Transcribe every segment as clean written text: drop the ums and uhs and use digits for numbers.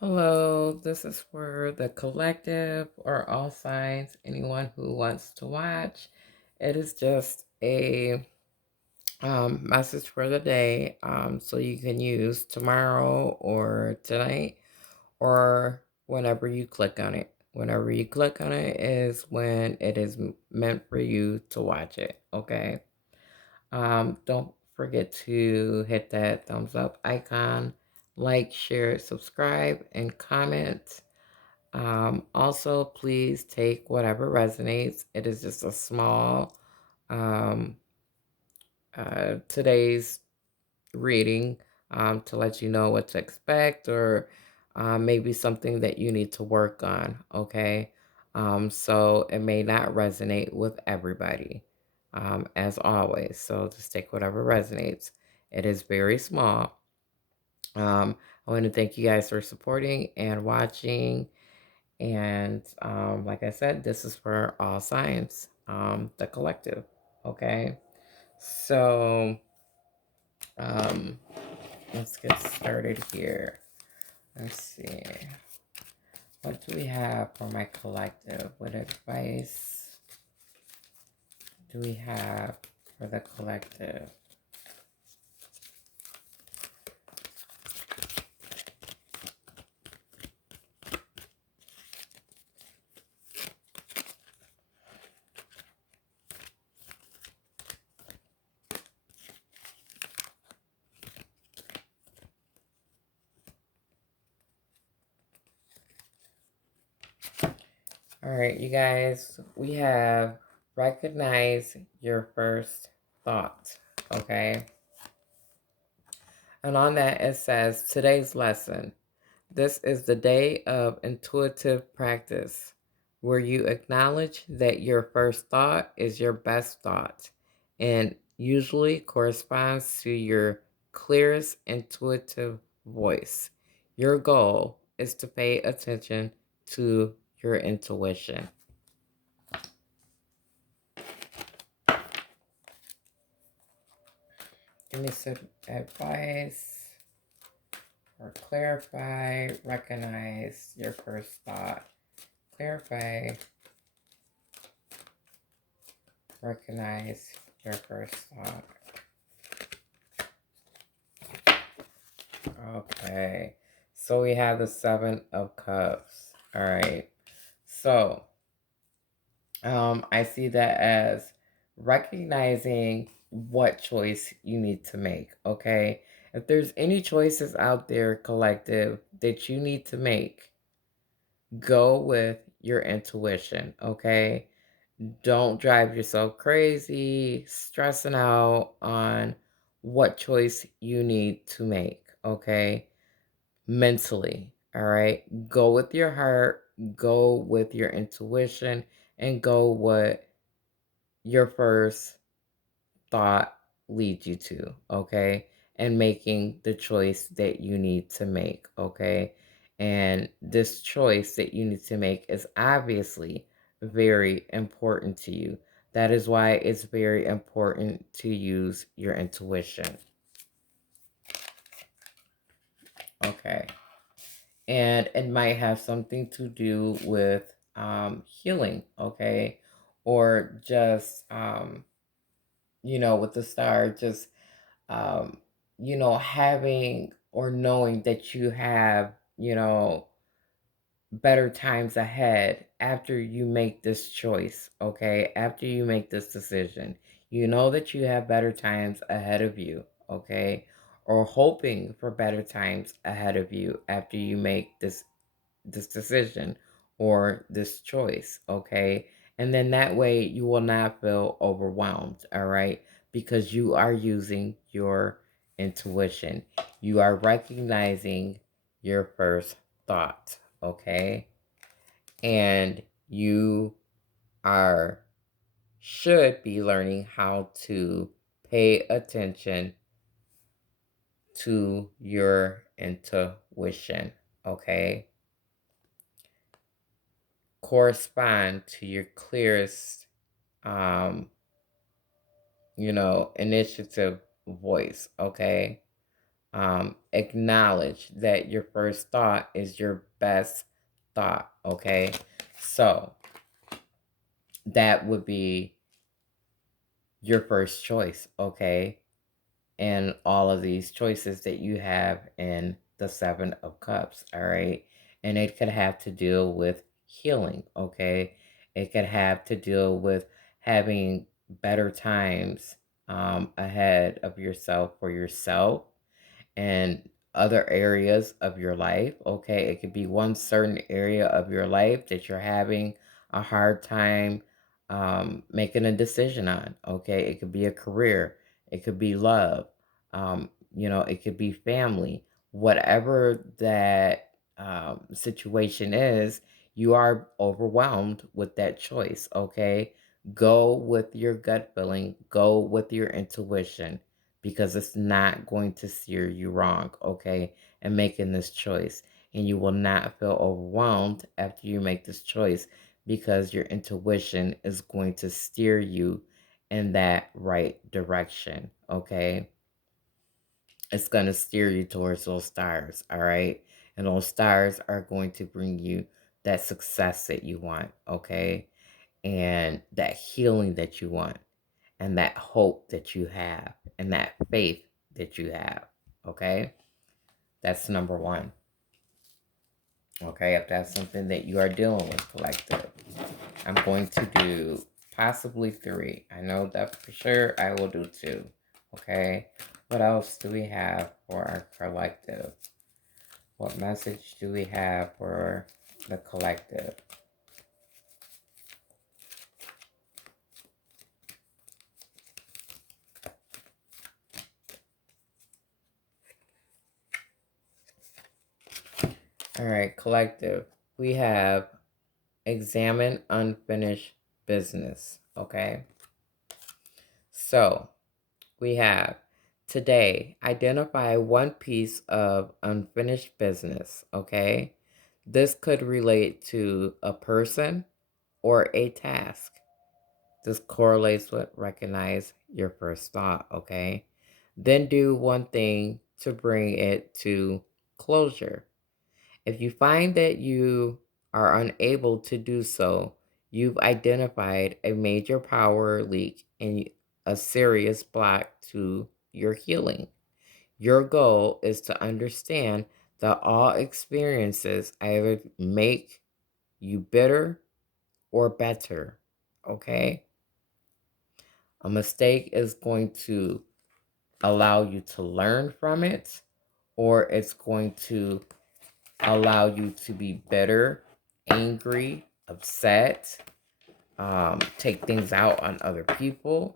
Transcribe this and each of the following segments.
Hello, this is for the collective or all signs, anyone who wants to watch. It is just a message for the day, so you can use tomorrow or tonight or whenever you click on it. Whenever you click on it is when it is meant for you to watch it, okay? Don't forget to hit that thumbs up icon, like, share, subscribe, and comment. Also, please take whatever resonates. It is just a small um, today's reading to let you know what to expect or maybe something that you need to work on. Okay. So it may not resonate with everybody, as always. So just take whatever resonates. It is very small. I want to thank you guys for supporting and watching. And like I said, this is for all science, the collective. Okay. So um, let's get started here. Let's see. What do we have for my collective? What advice do we have for the collective? All right, you guys, we have recognize your first thought. Okay. And on that, it says today's lesson. This is the day of intuitive practice, where you acknowledge that your first thought is your best thought and usually corresponds to your clearest intuitive voice. Your goal is to pay attention to your intuition. Give me some advice or clarify, recognize your first thought. Clarify, recognize your first thought. Okay. So we have the Seven of Cups. All right. So I see that as recognizing what choice you need to make. Okay. If there's any choices out there, collective, that you need to make, go with your intuition. Okay. Don't drive yourself crazy, stressing out on what choice you need to make. Okay. Mentally. All right. Go with your heart, go with your intuition, and go what your first thought leads you to. Okay. And making the choice that you need to make. Okay. And this choice that you need to make is obviously very important to you. That is why it's very important to use your intuition. Okay. And it might have something to do with healing, okay, or just with the star, just um, having or knowing that you have better times ahead after you make this choice, okay, after you make this decision. You know that you have better times ahead of you, okay, or hoping for better times ahead of you after you make this decision or this choice, okay? And then that way you will not feel overwhelmed, all right? Because you are using your intuition. You are recognizing your first thought, okay? And you are should be learning how to pay attention to your intuition, okay? Correspond to your clearest initiative voice, okay? acknowledge that your first thought is your best thought, okay? So that would be your first choice, okay? And all of these choices that you have in the Seven of Cups, all right? And it could have to deal with healing, okay? It could have to deal with having better times ahead of yourself for yourself and other areas of your life. Okay, it could be one certain area of your life that you're having a hard time making a decision on. Okay, it could be a career, it could be love, it could be family, whatever that situation is. You are overwhelmed with that choice. Okay, go with your gut feeling, go with your intuition because it's not going to steer you wrong, okay, and making this choice. And you will not feel overwhelmed after you make this choice because your intuition is going to steer you in that right direction, okay? It's going to steer you towards those stars, all right? And those stars are going to bring you that success that you want, okay? And that healing that you want and that hope that you have and that faith that you have. Okay? That's number one. Okay? If that's something that you are dealing with, collective, I'm going to do possibly three. I know that for sure I will do two. Okay? What else do we have for our collective? What message do we have for the collective? All right, collective. We have examine unfinished business. Okay. So we have today identify one piece of unfinished business. Okay. This could relate to a person or a task. This correlates with recognize your first thought. Okay. Then do one thing to bring it to closure. If you find that you are unable to do so, you've identified a major power leak and a serious block to your healing. Your goal is to understand that all experiences either make you bitter or better. Okay? A mistake is going to allow you to learn from it, or it's going to allow you to be bitter, angry, upset, take things out on other people.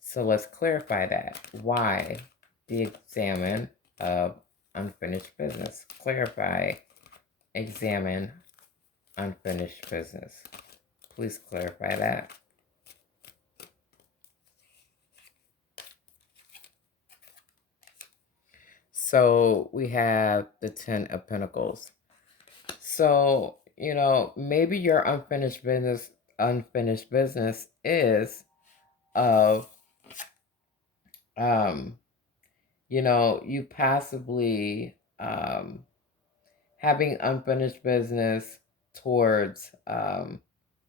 So let's clarify that. Why the examine of unfinished business? Clarify, examine unfinished business. Please clarify that. So we have the Ten of Pentacles. So, maybe your unfinished business is of um you possibly having unfinished business towards a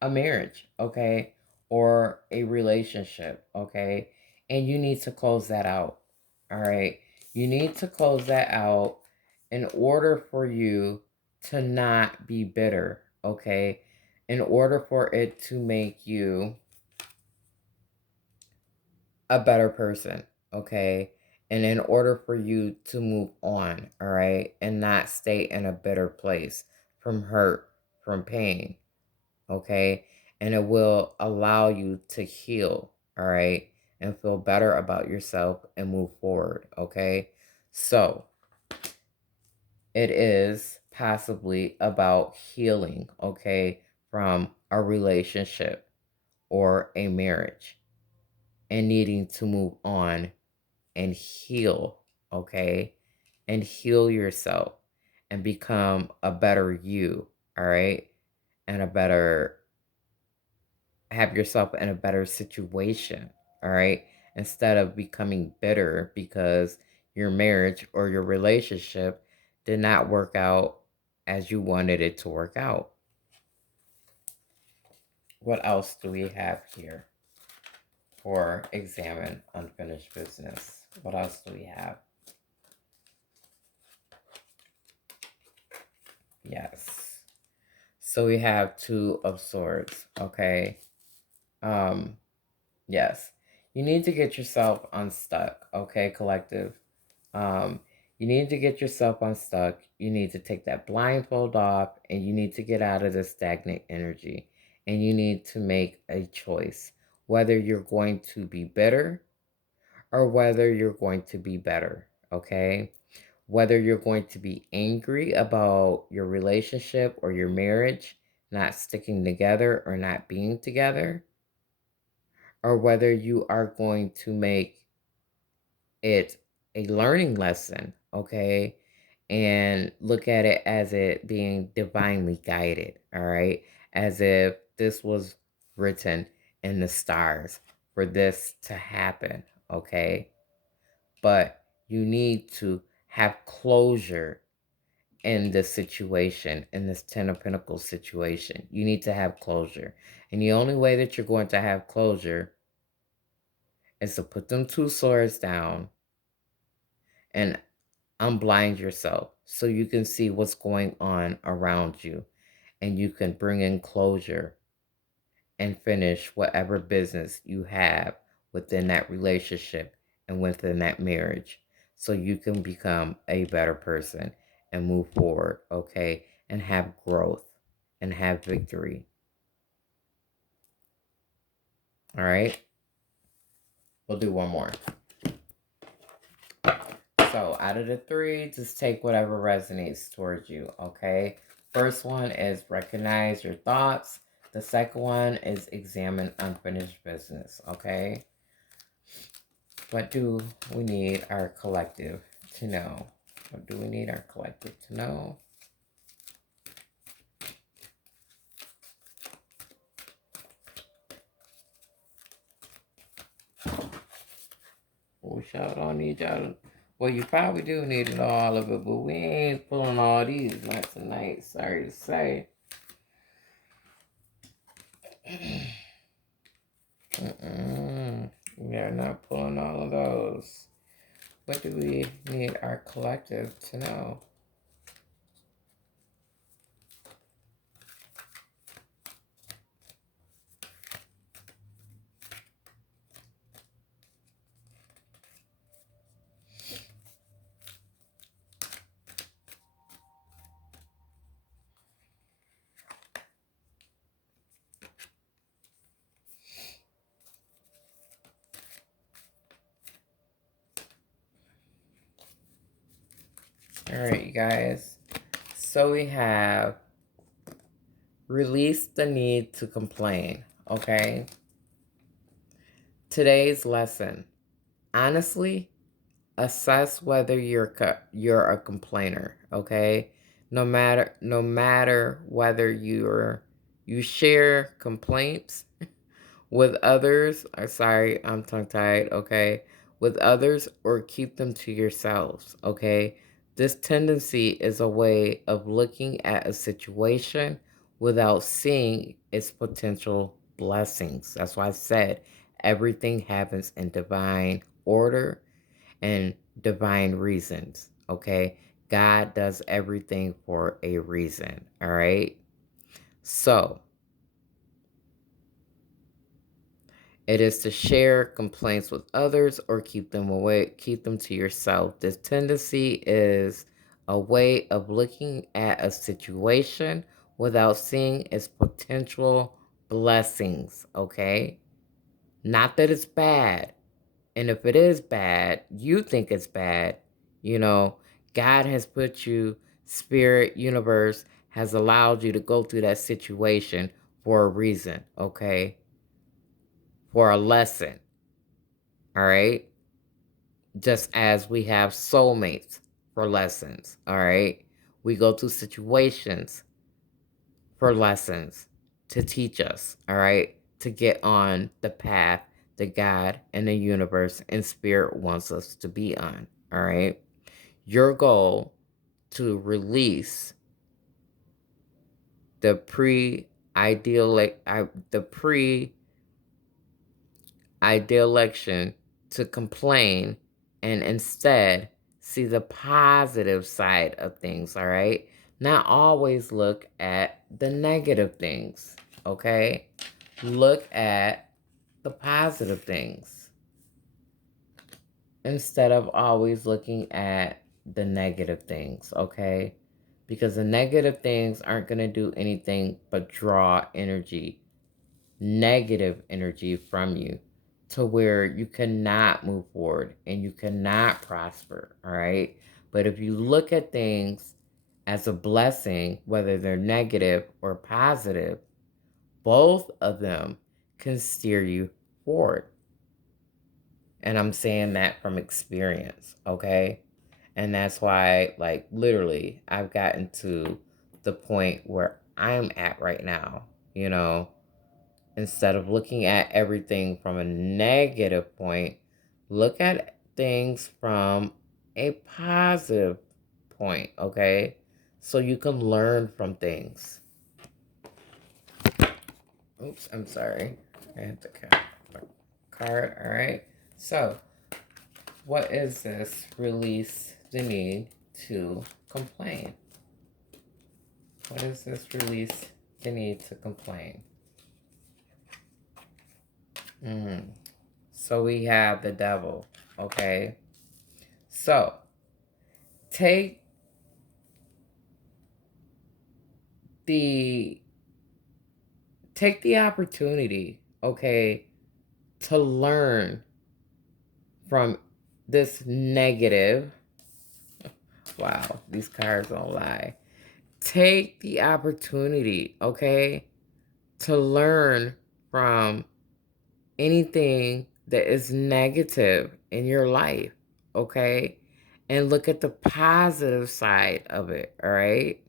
marriage, okay, or a relationship, okay, and you need to close that out, all right. You need to close that out in order for you to not be bitter, okay, in order for it to make you a better person, okay? And in order for you to move on, all right, and not stay in a bitter place from hurt, from pain, okay? And it will allow you to heal, all right, and feel better about yourself and move forward, okay? So it is possibly about healing, okay, from a relationship or a marriage and needing to move on and heal, okay? And heal yourself and become a better you, all right? And have yourself in a better situation, all right? Instead of becoming bitter because your marriage or your relationship did not work out as you wanted it to work out. What else do we have here for examine unfinished business? What else do we have? Yes. So we have Two of Swords, okay? Um, yes. You need to get yourself unstuck, okay, collective? Um, you need to get yourself unstuck. You need to take that blindfold off and you need to get out of the stagnant energy. And you need to make a choice whether you're going to be bitter or whether you're going to be better, okay? Whether you're going to be angry about your relationship or your marriage not sticking together or not being together, or whether you are going to make it a learning lesson, okay? And look at it as it being divinely guided, all right? As if this was written in the stars for this to happen, okay? But you need to have closure in this situation, in this Ten of Pentacles situation. You need to have closure. And the only way that you're going to have closure is to put them two swords down and unblind yourself so you can see what's going on around you and you can bring in closure and finish whatever business you have within that relationship and within that marriage so you can become a better person and move forward, okay? And have growth and have victory. All right? We'll do one more. So out of the three, just take whatever resonates towards you, okay? First one is recognize your thoughts. The second one is examine unfinished business, okay? What do we need our collective to know? What do we need our collective to know? We sure don't need y'all. Well, you probably do need all of it, but we ain't pulling all these not tonight. Sorry to say. We are not pulling all of those. What do we need our collective to know? All right, you guys. So we have release the need to complain, okay? Today's lesson. Honestly, assess whether you're a complainer, okay? No matter whether you share complaints with others, sorry, I'm tongue tied, okay? With others or keep them to yourselves, okay? This tendency is a way of looking at a situation without seeing its potential blessings. That's why I said everything happens in divine order and divine reasons, okay? God does everything for a reason, all right? So, it is to share complaints with others or keep them away, keep them to yourself. This tendency is a way of looking at a situation without seeing its potential blessings, okay? Not that it's bad. And if it is bad, you think it's bad, you know, God has put you, spirit, universe has allowed you to go through that situation for a reason, okay? For a lesson. All right. Just as we have soulmates for lessons. All right. We go through situations for lessons to teach us. All right. To get on the path that God and the universe and spirit wants us to be on. all right? Your goal to release the pre-ideal election to complain and instead see the positive side of things, all right? Not always look at the negative things, okay? Look at the positive things instead of always looking at the negative things, okay? Because the negative things aren't going to do anything but draw negative energy from you to where you cannot move forward and you cannot prosper, all right? But if you look at things as a blessing, whether they're negative or positive, both of them can steer you forward. And I'm saying that from experience, okay? And that's why, like, literally, I've gotten to the point where I'm at right now, you know, instead of looking at everything from a negative point, look at things from a positive point, okay? So you can learn from things. Oops, I'm sorry. I had to count the card, all right? So, what is this? Release the need to complain. What is this? Release the need to complain. So we have the devil, okay? So take the opportunity, okay, to learn from this negative. Wow, these cards don't lie. Take the opportunity, okay, to learn from anything that is negative in your life, okay? And look at the positive side of it, all right?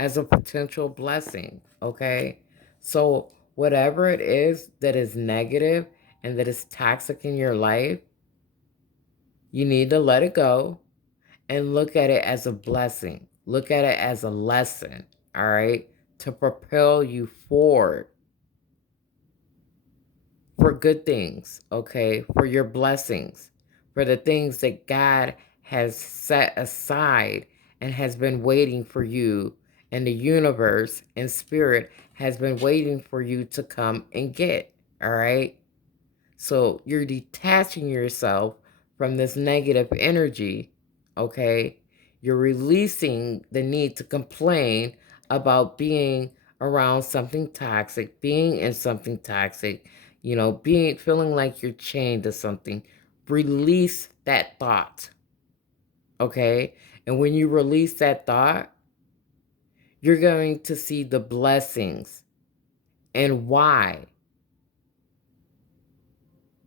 As a potential blessing, okay? So, whatever it is that is negative and that is toxic in your life, you need to let it go and look at it as a blessing. Look at it as a lesson, all right? To propel you forward for good things, okay? For your blessings, for the things that God has set aside and has been waiting for you, and the universe and spirit has been waiting for you to come and get, all right? So you're detaching yourself from this negative energy, okay? You're releasing the need to complain about being around something toxic, being in something toxic, feeling like you're chained to something. Release that thought, okay? And when you release that thought, you're going to see the blessings and why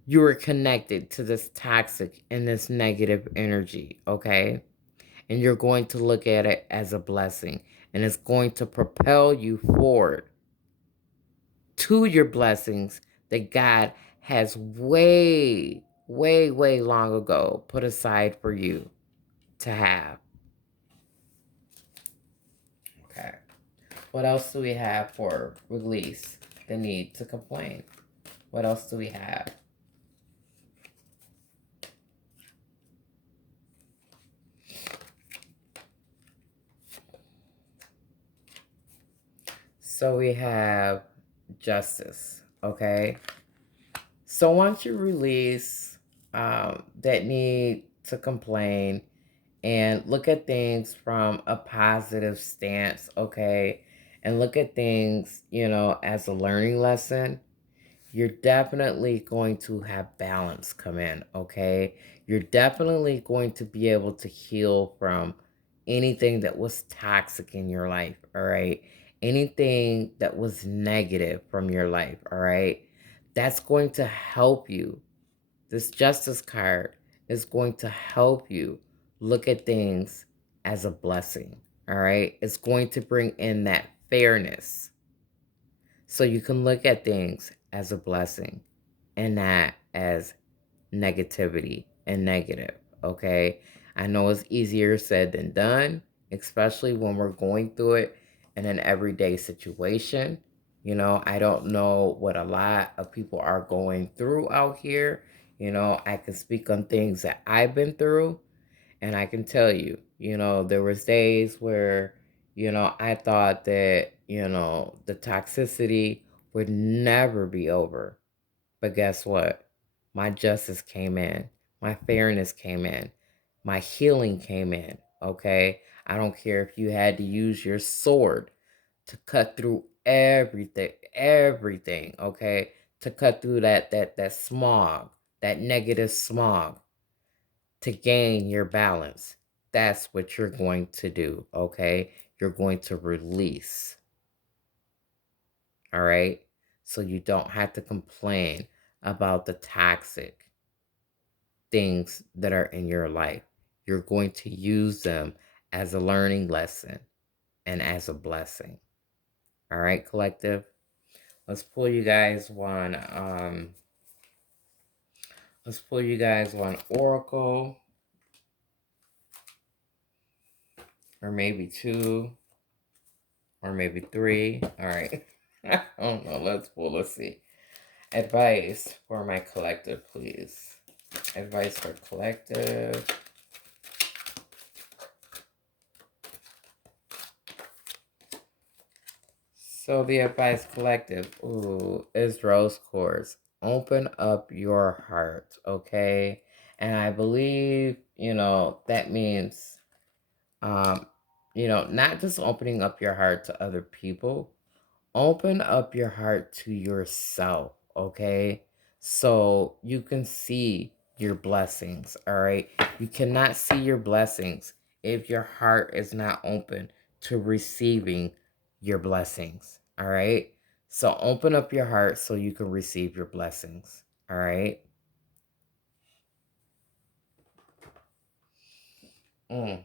you are connected to this toxic and this negative energy, okay? And you're going to look at it as a blessing, and it's going to propel you forward to your blessings that God has way, way, way long ago put aside for you to have. Okay. What else do we have for release the need to complain? What else do we have? So we have justice, okay? So once you release that need to complain and look at things from a positive stance, okay? And look at things, as a learning lesson, you're definitely going to have balance come in, okay? You're definitely going to be able to heal from anything that was toxic in your life, all right? Anything that was negative from your life, all right? That's going to help you. This justice card is going to help you look at things as a blessing, all right? It's going to bring in that fairness so you can look at things as a blessing and not as negativity and negative, okay? I know it's easier said than done, especially when we're going through it in an everyday situation. I don't know what a lot of people are going through out here. I can speak on things that I've been through, and I can tell you, there was days where, I thought that, the toxicity would never be over. But guess what? My justice came in. My fairness came in. My healing came in. Okay? I don't care if you had to use your sword to cut through everything, okay? To cut through that smog, that negative smog, to gain your balance. That's what you're going to do, okay? You're going to release, all right? So you don't have to complain about the toxic things that are in your life. You're going to use them as a learning lesson and as a blessing. All right, collective. Let's pull you guys one. Let's pull you guys one oracle, or maybe two, or maybe three. All right. I don't know. Let's pull. Let's see. Advice for my collective, please. Advice for collective. So the advice collective, is rose quartz. Open up your heart, okay? And I believe, that means, not just opening up your heart to other people, open up your heart to yourself, okay? So you can see your blessings, all right? You cannot see your blessings if your heart is not open to receiving your blessings, all right? So open up your heart so you can receive your blessings, all right? Mm,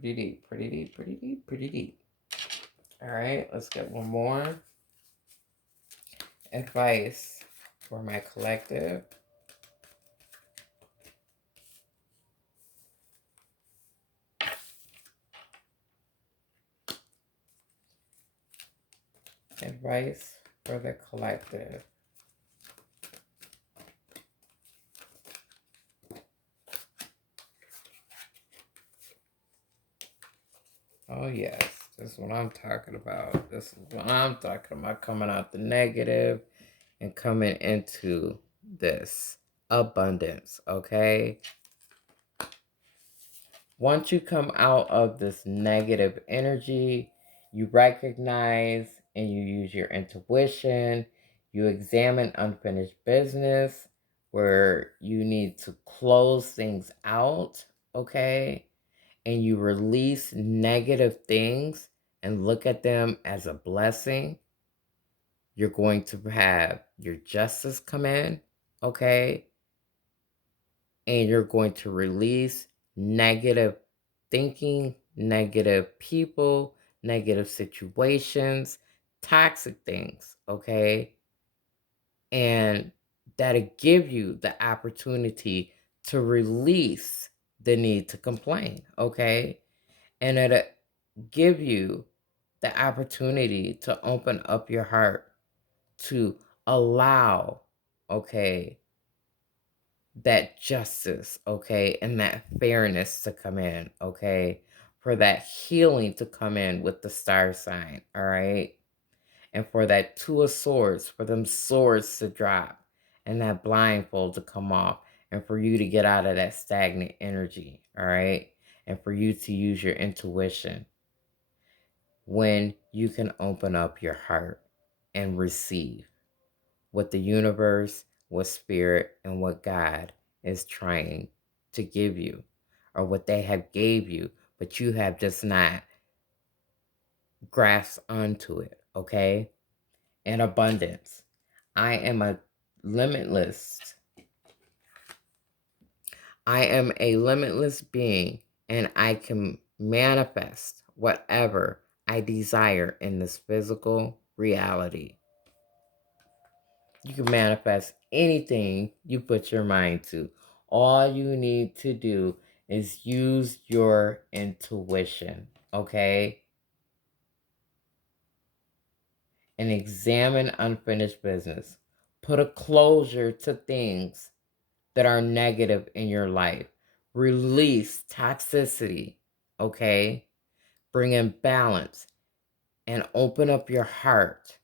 pretty deep, pretty deep, pretty deep, pretty deep. All right, let's get one more. Advice for my collective. Advice for the collective. Oh, yes. This is what I'm talking about. This is what I'm talking about. Coming out the negative and coming into this abundance, okay? Once you come out of this negative energy, you recognize and you use your intuition. You examine unfinished business where you need to close things out, okay? And you release negative things and look at them as a blessing. You're going to have your justice come in, okay? And you're going to release negative thinking, negative people, negative situations, toxic things, okay? And that'll give you the opportunity to release the need to complain, okay? And it'll give you the opportunity to open up your heart to allow, okay, that justice, okay, and that fairness to come in, okay, for that healing to come in with the star sign, all right, and for that two of swords, for them swords to drop and that blindfold to come off, and for you to get out of that stagnant energy, all right, and for you to use your intuition when you can open up your heart and receive what the universe, what spirit, and what God is trying to give you, or what they have gave you, but you have just not grasped onto it, okay? And abundance. I am a limitless. I am a limitless being, and I can manifest whatever I desire in this physical reality. You can manifest anything you put your mind to. All you need to do is use your intuition, okay? And examine unfinished business. Put a closure to things that are negative in your life. Release toxicity, okay? Bring in balance and open up your heart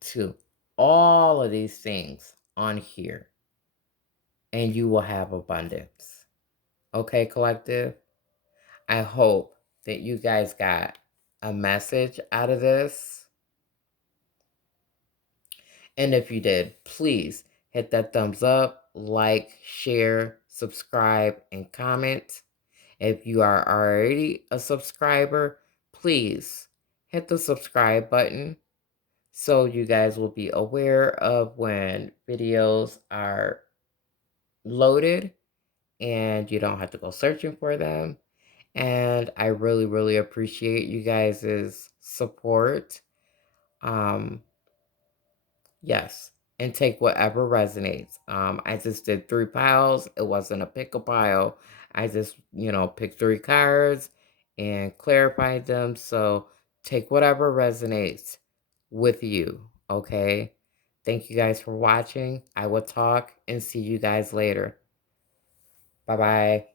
to all of these things on here, and you will have abundance. Okay, collective? I hope that you guys got a message out of this. And if you did, please hit that thumbs up, like, share, subscribe, and comment. If you are already a subscriber, please hit the subscribe button so you guys will be aware of when videos are loaded and you don't have to go searching for them. And I really, really appreciate you guys' support. Yes, and take whatever resonates. I just did 3 piles. It wasn't a pick a pile. I just, picked 3 cards and clarified them. So take whatever resonates with you, okay? Thank you guys for watching. I will talk and see you guys later. Bye-bye.